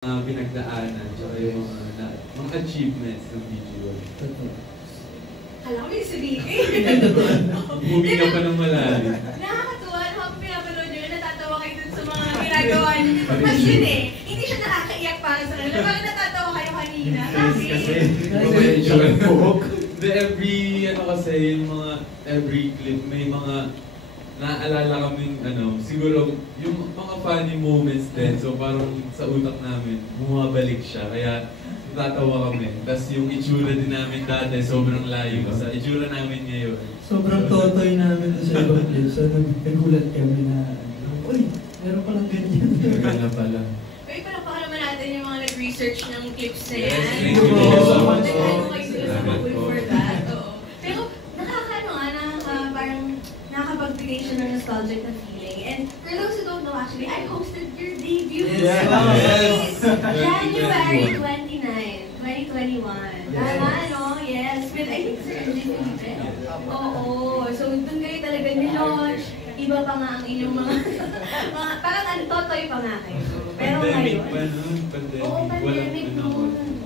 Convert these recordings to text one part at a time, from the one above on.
pinagdaanan, tsaka yung mga achievements ng BGY. Alam ko yung sabihin. Moving ka pa ng malalim. Nakakatuwa, habang pinapanood nyo, natatawa kayo dun sa mga ginagawa nyo. Mas yun eh, hindi siya nakakaiyak para sa kanila. Bakit natatawa kayo kanina? Kasi, every, every clip, may mga naaalala kaming, siguro, yung mga funny moments din. So parang sa utak namin, bumabalik siya. Kaya, tatawa kami. Tapos yung itsura din namin dati, sobrang layo sa itsura namin ngayon. Sobrang totoy namin sa ibang clip. So nagulat kami na, uy, meron palang ganyan. Ganda pala. Pero palakpakan naman natin yung mga nag-research ng clips na yan. Yes, thank you so much. Nag-ano kayo sila sa Google for that. Pero parang nakakapagbigay siya ng nostalgic na feeling. And for those who don't know, actually, I hosted your debut. Yes! January 29, 2021. Tama, no? Yes. With, I think, Sir MJ Felipe. Oo. So, dun kayo talaga ni-launch. Iba pa nga ang inyong mga parang totoy pa nga kayo. Pero ngayon. Pandemic. Oo, pandemic noon.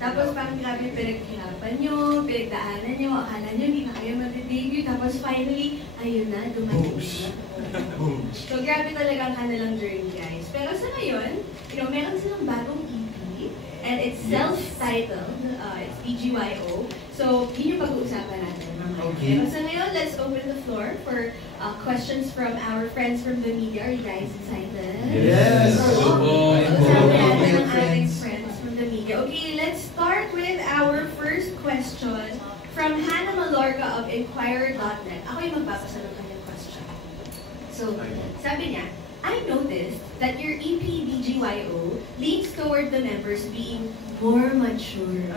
Tapos parang grabe yung pinaghirapan nyo, pinagdaanan nyo, akala nyo hindi na kayo mag-debut. Tapos finally, ayun na, dumating na. So grabe talaga ang kanilang journey, guys. Pero sa ngayon, meron silang bagong EP. And it's self-titled, it's BGYO. So, yun yung pag-uusapan natin. Okay. Pero sa ngayon, let's open the floor for questions from our friends from the media. Are you guys excited? Yes! Pag-uusapan natin ang ating friends from the media. Okay, let's start with our first question from Hannah Malorga of Inquirer.net. Ako yung magbabasa ng kanyang question. So, sabi niya, I noticed that your EP BGYO leans toward the members being more mature.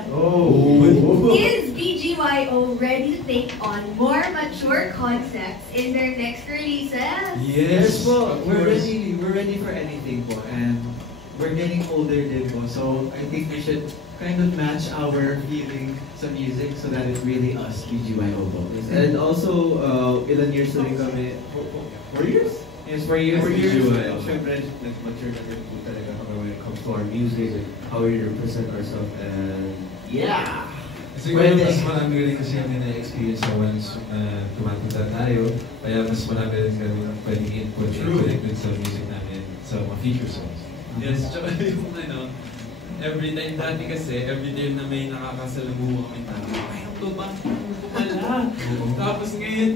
Is BGYO ready to take on more mature concepts in their next releases? Yes po, we're ready for anything po, and we're getting older din po, so I think we should kind of match our feeling sa music so that it's really us, BGYO po. And also, ilan years na rin kami? 4 years? Yes, for years. Siyempre, nag-mature na rin po talaga kami when it comes to our music, how we represent ourselves, and yeah! Siguro mas marami rin kasi kami na-experience na once tumatanda tayo, kaya mas marami rin kami pwedeng input and connected sa music namin sa mga future songs. Yes, tsaka yung every time dati kasi, every time na may nakakasalamuha kami tayo, ay, ito ba? Wala! Tapos ngayon,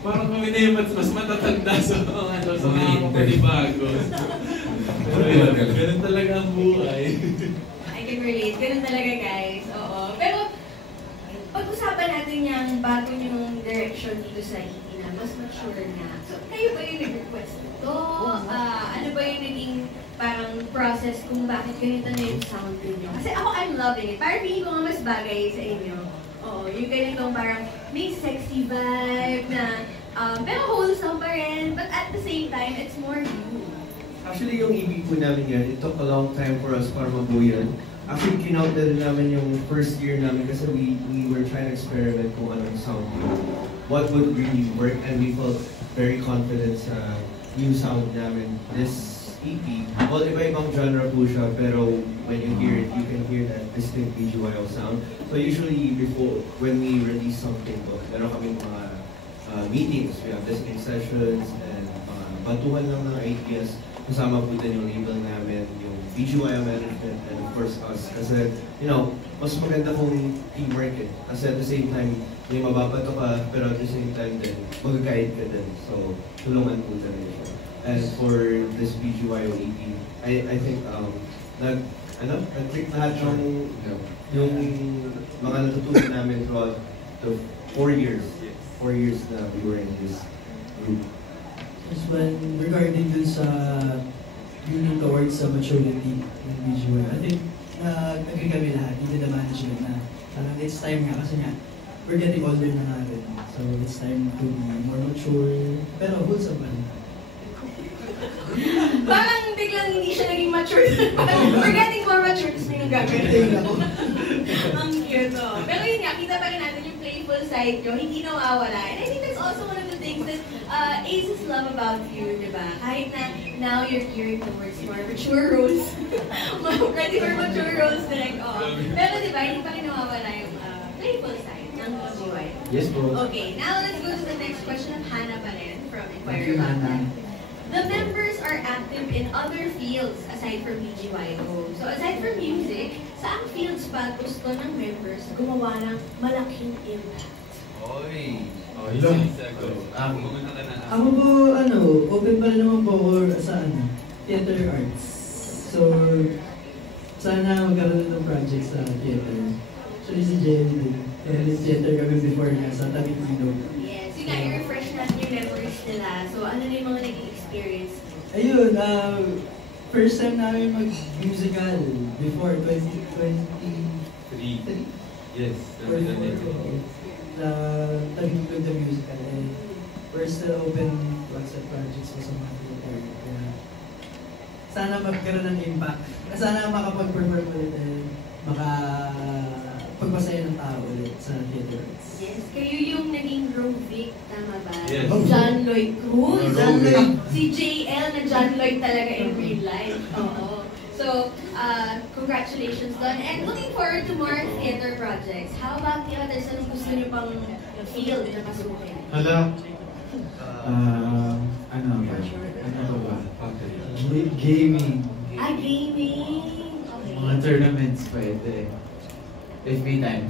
parang kami na yung mas matatanda sa mga panibago. Pero yun, ganun talaga ang buhay. I can relate. Ganun talaga, guys. Oo. Pero, pag-usapan natin yung bago yung direction dito sa EP na mas mature na. So, kayo ba yung nag-request ito? Ano ba yung naging parang process kung bakit ganito na yung sound ninyo? Kasi ako, I'm loving it. Parang feeling ko nga mas bagay sa inyo. Oo, yung ganitong parang may sexy vibe na, pero wholesome pa rin. But at the same time, it's more you. Actually, yung EP po namin yan, it took a long time for us para mabuo yan. Actually, kinout na rin namin yung first year namin kasi we were trying to experiment kung anong sound yun. What would really work, and we felt very confident sa new sound namin. This EP, well, iba-ibang genre po siya, pero when you hear it, you can hear that distinct BGYO sound. So usually, before, when we release something po, meron kaming mga meetings, we have listening sessions, and batuhan lang ng ideas. Kasama po din yung label namin, yung BGYO management, and of course us. Kasi, mas maganda kung teamwork eh. Kasi at the same time, may mababato ka, pero at the same time din, mag-guide ka din. So, tulungan po din siya. And for this BGYO EP, I think, nag-trick lahat yung mga natutunan namin throughout the 4 years. 4 years na we were in this group. As when regarding dun sa leaning towards sa maturity ng BGYO, I think agree kami lahat, hindi the management na it's time nga kasi nga we're getting older na nga rin. So it's time to be more mature, pero wholesome pa rin. Parang biglang hindi siya naging mature. We're getting more mature, tapos may nang gagawin ako. Ang cute, oh. Pero yun nga, kita pa rin natin yung playful side nyo, hindi nawawala. And I think that's also one of the things that Aces love about you, di ba? Kahit na now you're gearing towards more mature roles. Ready for mature roles, direct, oh. Pero di ba, hindi pa rin nawawala yung playful side ng BGY. Yes po. Okay, now let's go to the next question of Hannah pa rin from Thank you, Inquirer. Hannah. The members are active in other fields aside from BGYO. So aside from music, saang fields pa gusto ng members gumawa ng malaking impact? Oy! Oh, Pumunta ka na. Ako po, open pa rin naman po ako sa theater arts. So, sana magkaroon ng project sa theater. Actually, si Jenny din. Kaya theater kami before nga sa Tabing Ilog. Yes, yun nga, i-refresh natin yung memories nila. So ano na yung mga naging experience? Ayun, first time namin mag-musical before 2023. 3. Yes. Or 4. Sa Tabing Ilog the musical. And we're still open to accept projects sa mga theater. Kaya sana magkaroon ng impact. Sana makapag-perform ulit and makapagpasaya ng tao ulit sa theater arts. Yes, kayo yung naging Rovic, tama ba? Yes. John Lloyd Cruz. John Lloyd. Si JL na John Lloyd talaga in real life. Oo. So, congratulations doon. And looking forward to more theater projects. How about the others? Anong gusto niyo pang field na pasukin? Hala. Ano ba? Gaming. Gaming. Okay. Mga tournaments pwede. If may time.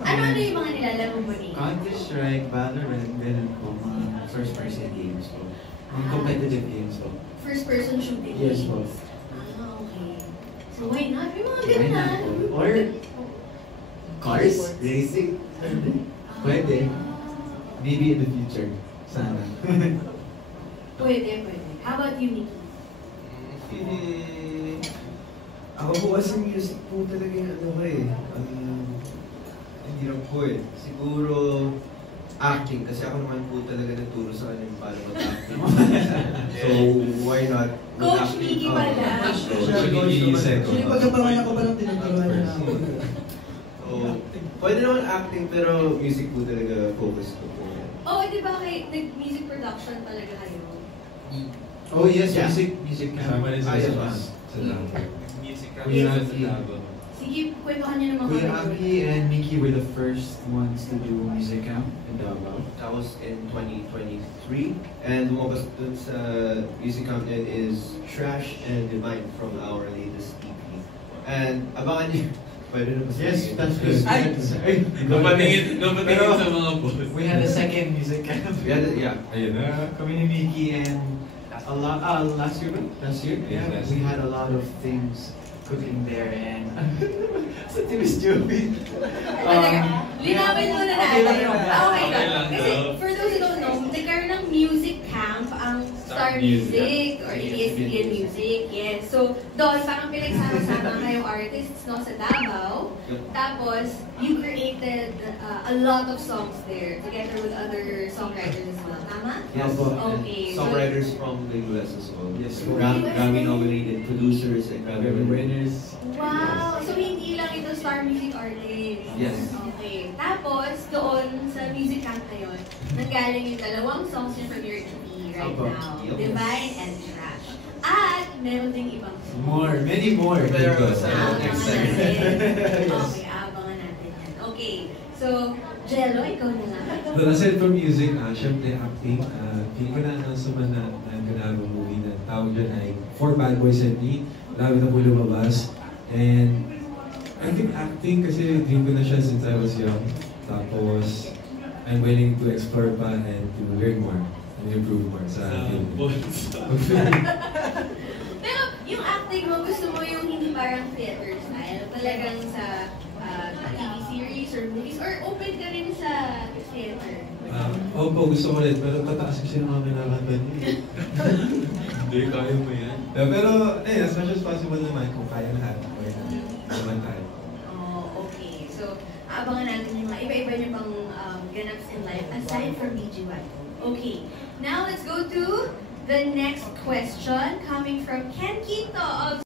Ano yung mga nilalaro mo ni? Counter-Strike, Valorant, ganun po. Mga first-person games po. Mga competitive games po. First-person shooting Yes po. games. Okay. So why not? May mga Why not ganun. po? Or cars, racing. Pwede. Maybe in the future. Sana. Pwede. How about you, Nikki? Ako po kasi music po talaga yung ano ko eh. Hindi lang po eh. Siguro acting kasi ako naman po talaga nagturo sa kanya paano mag-acting. So why not? Coach Nikki pala. Actually, pagkapangalan ko pa lang tinuturuan niya na ako. So, pwede naman acting pero music po talaga focus ko po. Oh, di ba nag-music production talaga kayo? Oh yes, Yeah. music Kasama rin sa yes, sa Davao. Music Kuya sa Aki. Davao. Sige, kwentuhan niyo naman Kuya kami. Aki and Mickey were the first ones to do music camp in Davao. That was in 2023. And lumabas dun sa music camp din is Trash and Divine from our latest EP. And abangan niyo. Pwede na ba Yes, sabihin? that's good. Ay! Napatingin sa mga boss. We had a second music camp. Yeah. Ayun na. Kami ni Mickey and a lot, last year, yeah, Yes. we had a lot of things cooking there and sa Team Joey. Linawin muna okay natin. lang yun. Okay lang. Okay lang Kasi daw. for those who don't know, nagkaroon ng music camp ang Star Music or ABS-CBN Music. Yes. So, doon parang pinagsama-sama kayong artists no, sa Davao. Yep. Tapos, you created a lot of songs there together with other songwriters as well. Tama? Yes. Okay, And so- songwriters from the US as well. Yes. Grammy nominated producers and Grammy Grammy winners. winners. Wow! So, hindi lang ito Star Music artists. Yes. Okay. Tapos, doon sa music camp na yun, nanggaling yung dalawang songs yun from your EP right Opo. now. Yep. Divine and Trash. At meron ding ibang songs. More, many more. Pero sa Abangan next natin. segment. Okay, abangan natin yan. Okay. So, Jello, ikaw na lang. But aside from music, syempre acting, hindi ko na-announce naman na nagkanabang movie na tawag dyan ay For Bad Boys and Me. Malapit na po lumabas. And I think acting kasi dream ko na siya since I was young. Tapos, I'm willing to explore pa and to learn more and improve more sa field. Pero yung acting mo, gusto mo yung hindi parang theater style? Talagang sa TV series or movies? Or open ka rin sa theater? Opo, gusto ko rin. Pero mataas kasi ng mga kinakanta niyo. Hindi, kaya mo yan. Pero, as much as possible naman kung kaya lahat. Naman tayo. Oh, okay. So, abangan natin yung mga iba-iba niyo pang ganaps in life aside from BGY. Okay. Now, let's go to the next question coming from Ken Quinto of